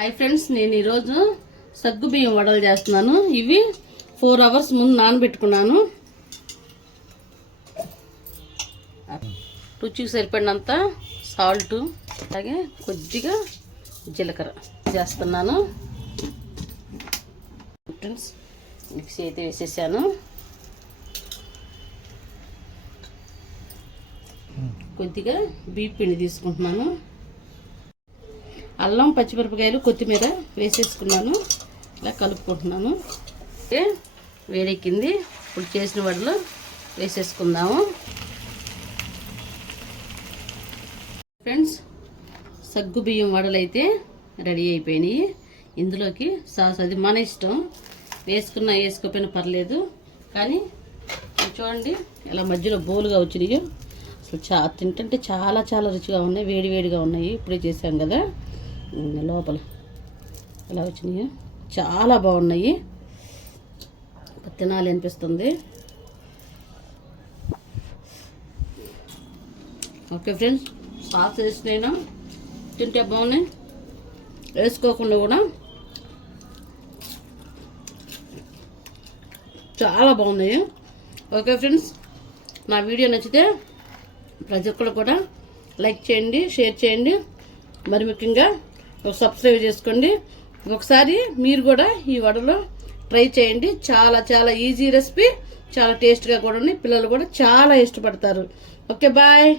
Hi friends నేను ఈరోజు సగ్గు బియ్యం వడలు చేస్తున్నాను. ఇవి ఫోర్ అవర్స్ ముందు నానబెట్టుకున్నాను. రుచికి సరిపడినంత సాల్ట్ అలాగే కొద్దిగా జీలకర్ర చేస్తున్నాను. ఫ్రెండ్స్ మిక్సీ అయితే వేసేసాను. కొద్దిగా బీప్ పిండి తీసుకుంటున్నాను. అల్లం పచ్చిమిరపకాయలు కొత్తిమీర వేసేసుకున్నాను. ఇలా కలుపుకుంటున్నాను. వేడెక్కింది. ఇప్పుడు చేసిన వడలు వేసేసుకుందాము. ఫ్రెండ్స్ సగ్గు బియ్యం వడలు అయితే రెడీ అయిపోయినాయి. ఇందులోకి సాస్ అది మన ఇష్టం. వేసుకున్నా వేసుకోకపోయినా పర్లేదు. కానీ చూడండి ఇలా మధ్యలో బోలుగా వచ్చినాయి. అసలు చా తింటుంటే చాలా చాలా రుచిగా ఉన్నాయి. వేడి వేడిగా ఉన్నాయి. ఇప్పుడే చేసాం కదా. లోపల. ఇలా వచ్చినాయి? చాలా బాగున్నాయి. తినాలి అనిపిస్తుంది. ఓకే ఫ్రెండ్స్ సాస్ వేసినైనా తింటే బాగున్నాయి. వేసుకోకుండా కూడా చాలా బాగున్నాయి. ఓకే ఫ్రెండ్స్ నా వీడియో నచ్చితే ప్రతి ఒక్కరు కూడా లైక్ చేయండి షేర్ చేయండి. మరి ముఖ్యంగా సబ్స్క్రైబ్ చేసుకోండి. ఒకసారి మీరు కూడా ఈ వడలో ట్రై చేయండి. చాలా చాలా ఈజీ రెసిపీ. చాలా టేస్ట్గా కూడా ఉంది పిల్లలు కూడా చాలా ఇష్టపడతారు. Okay bye.